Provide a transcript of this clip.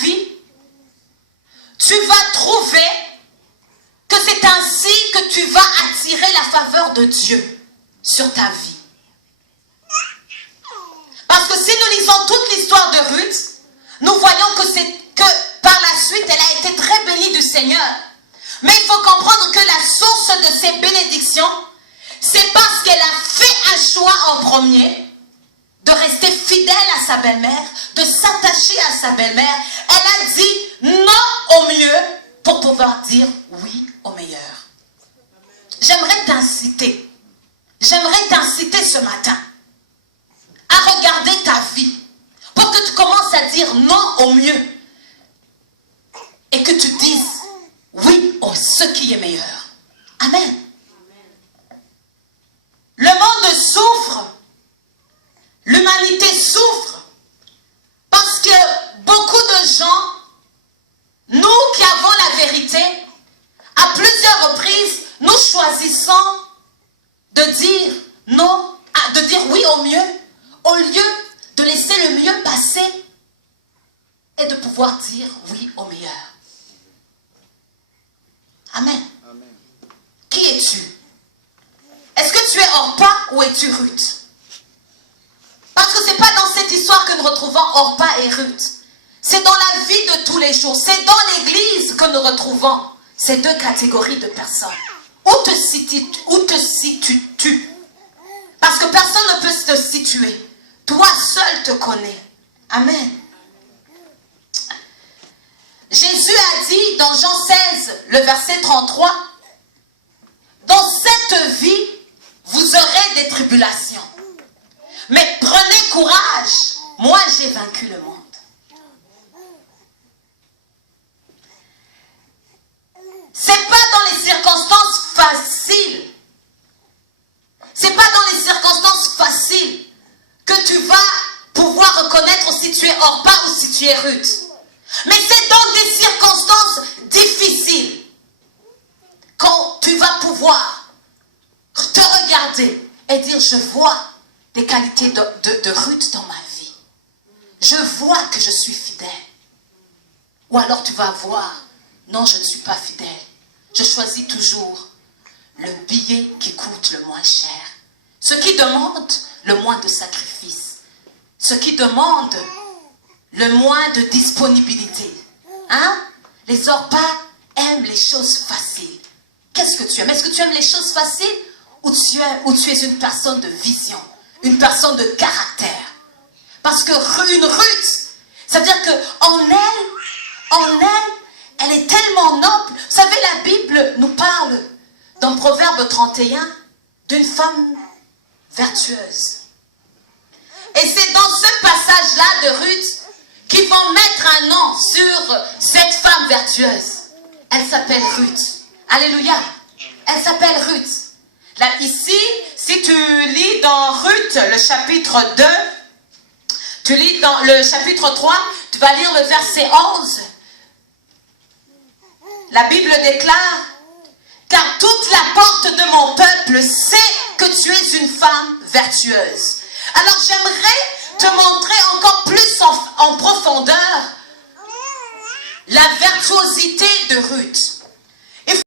vie, tu vas trouver que c'est ainsi que tu vas attirer la faveur de Dieu sur ta vie. Parce que si nous lisons toute l'histoire de Ruth, nous voyons que par la suite, elle a été très bénie du Seigneur. Mais il faut comprendre que la source de ces bénédictions, c'est parce qu'elle a fait un choix en premier de rester fidèle à sa belle-mère, de s'attacher à sa belle-mère. Elle a dit non au mieux pour pouvoir dire oui au meilleur. J'aimerais t'inciter ce matin à regarder ta vie pour que tu commences à dire non au mieux et que tu dises oui au ce qui est meilleur. Amen. Le monde souffre, l'humanité souffre parce que beaucoup de gens, nous qui avons la vérité, à plusieurs reprises, nous choisissons de dire non, de dire oui au mieux, au lieu de laisser le mieux passer et de pouvoir dire oui au meilleur. Amen. Amen. Qui es-tu? Est-ce que tu es Orpa ou es-tu Ruth? Parce que ce n'est pas dans cette histoire que nous retrouvons Orpa et Ruth. C'est dans la vie de tous les jours. C'est dans l'église que nous retrouvons ces deux catégories de personnes. Où te situes-tu? Parce que personne ne peut te situer. Toi seul te connais. Amen. Jésus a dit dans Jean 16, le verset 33, « Dans cette vie, vous aurez des tribulations. Mais prenez courage, moi j'ai vaincu le monde. » C'est pas dans les circonstances faciles. C'est pas dans les circonstances faciles que tu vas pouvoir reconnaître si tu es Orpa ou si tu es Ruth. Mais c'est dans des circonstances difficiles quand tu vas pouvoir te regarder et dire je vois des qualités de Ruth dans ma vie. Je vois que je suis fidèle. Ou alors tu vas voir non, je ne suis pas fidèle. Je choisis toujours le billet qui coûte le moins cher. Ce qui demande le moins de sacrifice. Ce qui demande le moins de disponibilité. Hein? Les Orpas aiment les choses faciles. Qu'est-ce que tu aimes? Est-ce que tu aimes les choses faciles ou tu es une personne de vision, une personne de caractère? Parce que une Ruth, ça veut dire qu'en elle, elle est tellement noble. Vous savez, la Bible nous parle dans Proverbe 31 d'une femme vertueuse. Et c'est dans ce passage-là de Ruth qu'ils vont mettre un nom sur cette femme vertueuse. Elle s'appelle Ruth. Alléluia. Elle s'appelle Ruth. Là, ici, si tu lis dans Ruth, le chapitre 2, tu lis dans le chapitre 3, tu vas lire le verset 11. La Bible déclare, « Car toute la porte de mon peuple sait que tu es une femme vertueuse. » Alors j'aimerais te montrer encore plus en profondeur la virtuosité de Ruth.